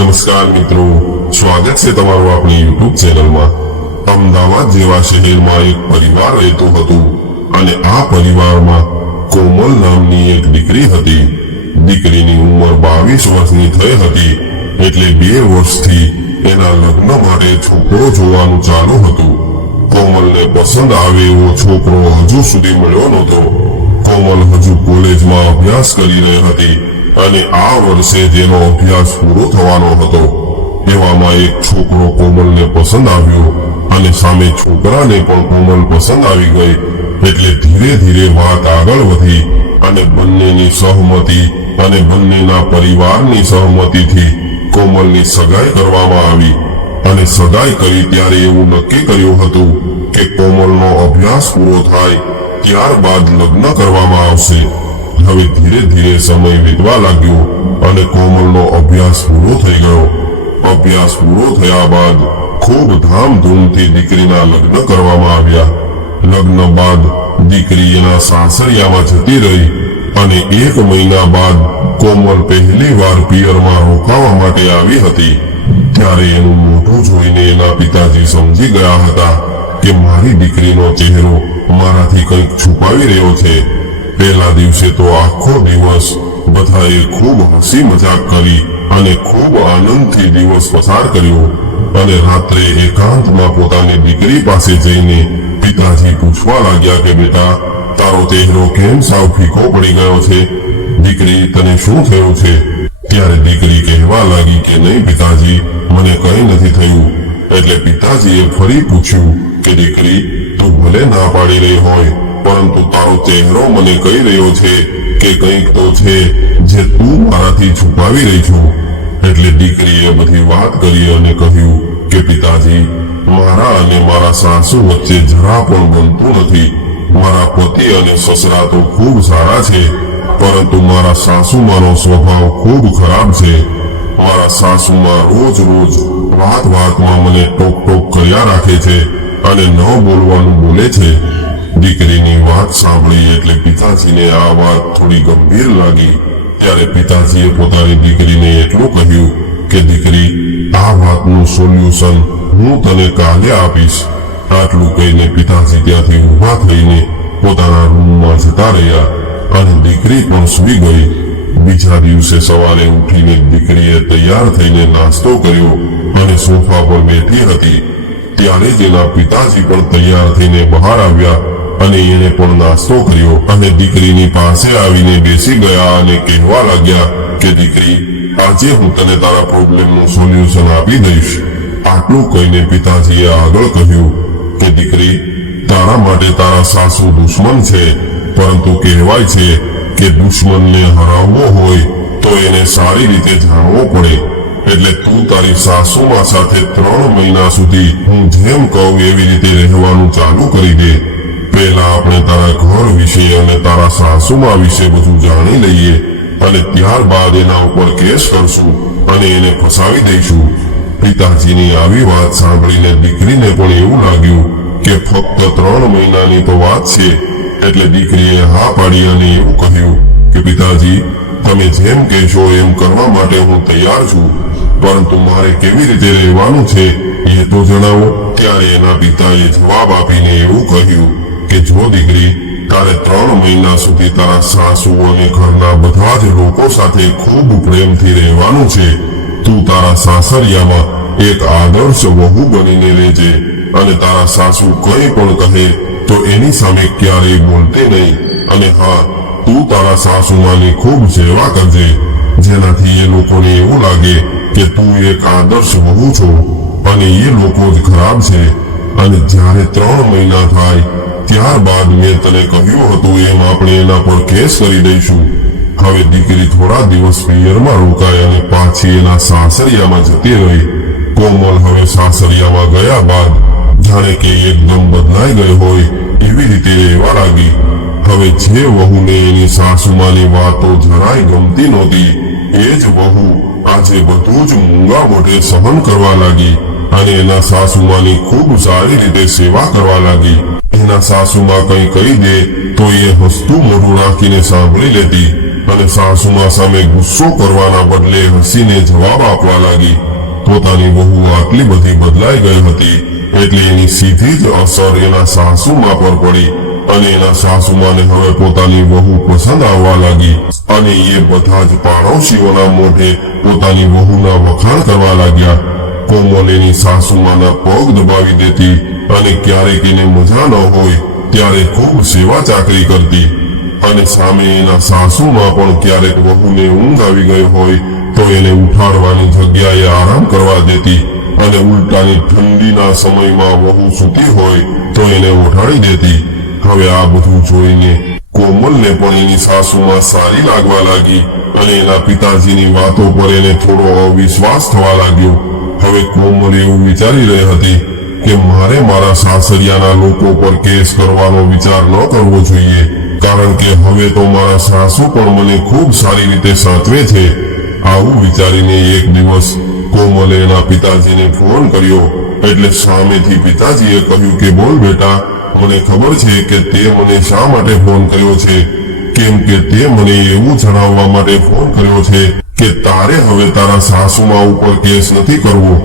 નમસ્કાર મિત્રો, સ્વાગત છે તમારું આપણી YouTube ચેનલમાં। અમદાવાદ જેવા શહેરમાં એક પરિવાર રહેતો હતો અને આ પરિવારમાં કોમલ નામની એક દીકરી હતી। દીકરીની ઉંમર 22 વર્ષની થઈ હતી એટલે 2 વર્ષથી એના લગ્ન માટે છોકરો જોવાનું ચાલુ હતું। કોમલને પસંદ આવે એવો છોકરો હજુ સુધી મળ્યો નહોતો। કોમલ હજુ કોલેજમાં અભ્યાસ કરી રહી હતી અને આ વર્ષે જેનો અભ્યાસ પૂરો થવાનો હતો। એવામાં એક છોકરો કોમલને પસંદ આવ્યો અને સામે છોકરાને પણ કોમલ પસંદ આવી ગઈ એટલે ધીરે ધીરે વાત આગળ વધી અને બંનેની સહમતિ અને બંનેના પરિવારની સહમતિથી કોમલની સગાઈ કરવામાં આવી। અને સગાઈ કરી ત્યારે એવું નક્કી કર્યું હતું કે કોમલનો અભ્યાસ પૂરો થાય ત્યારબાદ લગ્ન કરવામાં આવશે। હવે ધીરે ધીરે સમય વીતવા લાગ્યો અને કોમલનો અભ્યાસ પૂરો થઈ ગયો। અભ્યાસ પૂરો થયા બાદ ખૂબ ધામધૂમથી દીકરીના લગ્ન કરવામાં આવ્યા। લગ્ન બાદ દીકરી એના સાસરિયામાં જતી રહી અને 1 મહિના બાદ કોમલ પહેલી વાર પિયરમાં રોકાવા માટે આવી હતી। ત્યારે એનું મોઢું જોઈને એના પિતાજી સમજી ગયા હતા કે મારી દીકરીનો ચહેરો મારાથી કંઈક છુપાવી રહ્યો છે। પહેલા દિવસે તો આખો દિવસ બધાએ ખૂબ હસી મજાક કરી અને ખૂબ આનંદથી દિવસ પસાર કર્યો અને રાત્રે એકાંતમાં પોતાની દીકરી પાસે જઈને પિતાજી પૂછવા લાગ્યા કે બેટા, તારો ચહેરો કેમ સાવ ફીકો પડી ગયો છે? દીકરી, તને શું થયું છે? ત્યારે દીકરી કહેવા લાગી કે નહીં પિતાજી, મને કંઈ નથી થયું। એટલે પિતાજીએ ફરી પૂછ્યું કે દીકરી, તું ભલે ના પાડી રહી હોય પરંતુ તારો ચહેરો મને કહી રહ્યો છે કે કંઈક તો છે જે તું મારાથી છુપાવી રહી છું। એટલે દીકરીએ બધી વાત કરી અને કહ્યું કે પિતાજી, મારા અને મારા સાસુ વચ્ચે જરા પણ બનતું નથી। મારા પતિ અને સસરા તો ખૂબ સારા છે પરંતુ મારા સાસુમાનો સ્વભાવ ખૂબ ખરાબ છે। મારા સાસુમાં રોજ વાતમાં મને ટોક ટોક કર્યા રાખે છે અને ન બોલવાનું બોલે છે। દીકરીની વાત સાંભળી એટલે પિતાજીને આ વાત થોડી ગંભીર લાગી। ત્યારે પિતાજીએ પોતાની દીકરીને એટલું કહ્યું કે દીકરી, આ વાતનું સોલ્યુશન હું તને કાલે આપીશ। આટલું કહીને પિતાજી ત્યાંથી ઊભા થઈને પોતાના રૂમમાં જતા રહ્યા અને દીકરી પણ સૂઈ ગઈ। બીજા દિવસે સવારે ઉઠીને દીકરીએ તૈયાર થઈને નાસ્તો કર્યો અને સોફા પર બેઠી હતી ત્યારે જ એના પિતાજી પણ તૈયાર થઈને બહાર આવ્યા અને એને પણ નાસ્તો કર્યો અને દીકરીની પાસે આવીને બેસી ગયા અને કહેવા લાગ્યા કે દીકરી, આજે હું તને તારા પ્રોબ્લેમનું સોલ્યુશન આપી દઈશ। આટલું કહીને પિતાજીએ આગળ કહ્યું કે દીકરી, તારા માટે તારા સાસુ દુશ્મન છે પરંતુ કહેવાય છે કે દુશ્મનને હરાવવો હોય તો એને સારી રીતે જાણવો પડે। એટલે તું તારી સાસુમાં સાથે 3 મહિના સુધી હું જેમ કહું એવી રીતે રહેવાનું ચાલુ કરી દે। પહેલા આપણે તારા ઘર વિશે અને તારા સાસુમા વિશે બધું જાણી લઈએ અને ત્યારબાદ એના ઉપર કેસ કરશું અને એને ફસાવી દઈશું। પિતાજીની આવી વાત સાંભળીને દીકરીને પણ એવું લાગ્યું કે ફક્ત 3 મહિનાની તો વાત છે એટલે દીકરીએ હા પાડી અને એવું કહ્યું કે પિતાજી, તમે જેમ કહેશો એમ કરવા માટે હું તૈયાર છું પરંતુ મારે કેવી રીતે રહેવાનું છે એ તો જણાવો। ત્યારે એના પિતાએ જવાબ આપીને એવું કહ્યું કે જો દીકરી, તારે 3 મહિના સુધી તારા સાસુ અને ઘરના બધા જ લોકો સાથે ખૂબ પ્રેમથી રહેવાનું છે। તું તારા સાસરિયામાં એક આદર્શ વહુ બનીને રહેજે અને તારા સાસુ કંઈ પણ કહે તો એની સામે ક્યારેય બોલતે નહીં અને હા, તું તારા સાસુમાની ખૂબ સેવા કરજે જેનાથી એ લોકોને એવું લાગે કે તું એક આદર્શ વહુ છો અને એ લોકો જ ખરાબ છે। અને જ્યારે 3 મહિના થાય ત્યારબાદ મેં તને કહ્યું હતું એમ આપણે એના પર કેસ કરી દઈશું। હવે દીકરી થોડા દિવસ પિયરમાં રોકાઈ અને પાછી એના સાસરિયામાં જતી રહી। કોમલ હવે સાસરિયામાં ગયા બાદ જાણે કે એકદમ બદલાઈ ગઈ હોય એવી રીતે રહેવા લાગી। હવે જે વહુને એની સાસુમાની વાતો જરાય ગમતી નહોતી એ જ વહુ આજે બધું જ મૂંગા મોઢે સહન કરવા લાગી અને એના સાસુમાની ખૂબ સારી રીતે સેવા કરવા લાગી। એના સાસુમાં કંઈ કહી દે તો એ હસતું મોઢું રાખીને સાંભળી લેતી અને સાસુમા સામે ગુસ્સો કરવાના બદલે હસીને જવાબ આપવા લાગી. પોતાની વહુ આટલી બધી બદલાઈ ગઈ હતી એટલે એની સીધી જ અસર એના સાસુમા પર પડી અને એના સાસુમાને હવે પોતાની વહુ પસંદ આવવા લાગી અને એ બધા જ પાડોશીઓના મોઢે પોતાની વહુના વખાણ કરવા લાગ્યા. કોમલ એની સાસુમાના પગ દબાવી દેતી અને ક્યારેક એને મજા ન હોય ત્યારે ખૂબ સેવા ચાકરી કરતી અને સામે એના સાસુમાં પણ ક્યારેક વહુને ઊંઘ આવી ગઈ હોય તો એને ઉઠાડવાની જગ્યાએ આરામ કરવા દેતી અને ઉલટાની ઠંડીના સમયમાં વહુ સૂતી હોય તો એને ઉઠાડી દેતી. હવે આ બધું જોઈને કોમલને પણ એની સાસુમાં સારી લાગવા લાગી અને એના પિતાજીની વાતો પર એને થોડો અવિશ્વાસ થવા લાગ્યો. હવે કોમલ એવું વિચારી રહી હતી કે મારે મારા સાસરિયાના લોકો પર કેસ કરવાનો વિચાર ન કરવો જોઈએ, કારણ કે હવે તો મારા સાસુ પણ મને ખૂબ સારી રીતે સાચવે છે. આવું વિચારીને એક દિવસ કોમલે એના પિતાજીને ફોન કર્યો એટલે સામેથી પિતાજીએ કહ્યું કે બોલ બેટા, મને ખબર છે કે તે મને શા માટે ફોન કર્યો છે, કેમ કે તે મને એવું જણાવવા માટે ફોન કર્યો છે કે તારે હવે તારા સાસુમા ઉપર કેસ નથી કરવો.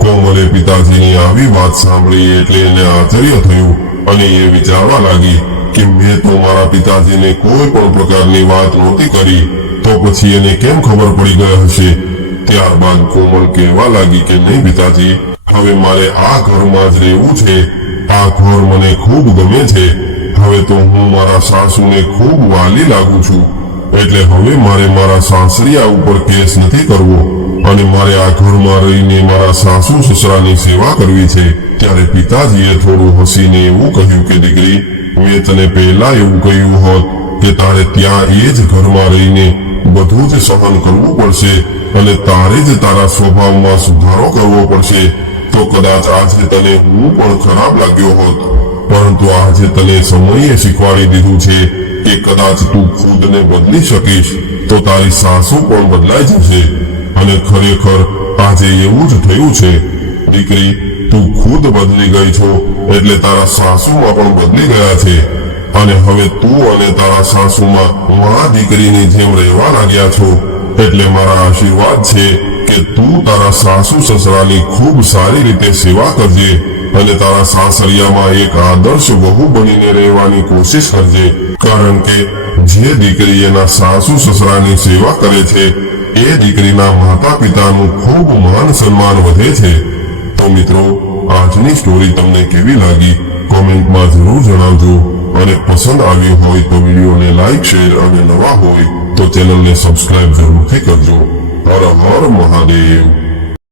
કોમલે પિતાજીની આવી વાત સાંભળી એટલે એને આશ્ચર્ય થયું અને એ વિચારવા લાગી કે મેં તો મારા પિતાજીને કોઈ પણ પ્રકારની વાત નહોતી કરી, તો પછી એને કેમ ખબર પડી ગઈ હશે. ત્યારબાદ કોમલ કહેવા લાગી કે નહીં પિતાજી, હવે મારે આ ઘરમાં જ રહેવું છે. આ ઘર મને ખૂબ ગમે છે. હવે તો હું મારા સાસુને ખૂબ વાલી લાગુ છું, એટલે હવે મારે મારા સાસરિયા ઉપર કેસ નથી કરવો અને મારે આ ઘરમાં રહીને મારા સાસુ સસરાની સેવા કરવી છે. ત્યારે પિતાજીએ થોડું હસીને એવું કહ્યું કે દીકરી, મેં તને પહેલા એવું કહ્યું હોત કે તારે ત્યાં એ જ ઘરમાં રહીને બધું જ સહન કરવું પડશે અને તારે જ તારા સ્વભાવમાં સુધારો કરવો પડશે, તો કદાચ આજે તને હું પણ ખરાબ લાગ્યો હોત. પરંતુ આજે તને સમયે શીખવાડી દીધું છે કે કદાચ તું ખુદને બદલી શકીશ તો તારી સાસુ પણ બદલાઈ જશે. અને ખરેખર આજે એવું જ થયું છે. દીકરી, તું ખુદ બદલી ગઈ છો એટલે તારા સાસુમાં પણ બદલી ગયા છે અને હવે તું અને તારા સાસુમાં માં દીકરીની જેમ રહેવા લાગ્યા છો. એટલે મારા આશીર્વાદ છે કે તું તારા સાસુ સસરાની ખૂબ સારી રીતે સેવા કરજે અને તારા સાસરિયામાં એક આદર્શ વહુ બનીને રહેવાની કોશિશ કરજે, કારણ કે જે દીકરી એના સાસુ સસરાની સેવા કરે છે એ દીકરીના માતા પિતાનું ખૂબ માન સન્માન વધે છે. તો મિત્રો, આજની સ્ટોરી તમને કેવી લાગી કોમેન્ટમાં જરૂર જણાવજો અને પસંદ આવી હોય તો વિડીયોને લાઈક, શેર અને નવા હોય તો ચેનલને સબસ્ક્રાઇબ જરૂરથી કરજો. હર હર મહાદેવ.